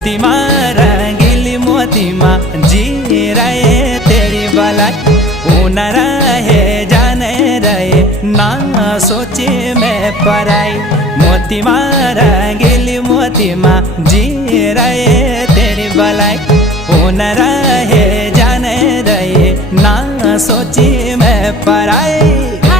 मोतीमा रंगीली मोतीमा जी रहे तेरी भलाई, ऊन रहे जाने रहे ना सोचे मैं पराई। मोतीमा रंगीली मोतीमा जी रहे तेरी भलाई, ऊन रहे जाने रहे ना सोचे मैं पराई।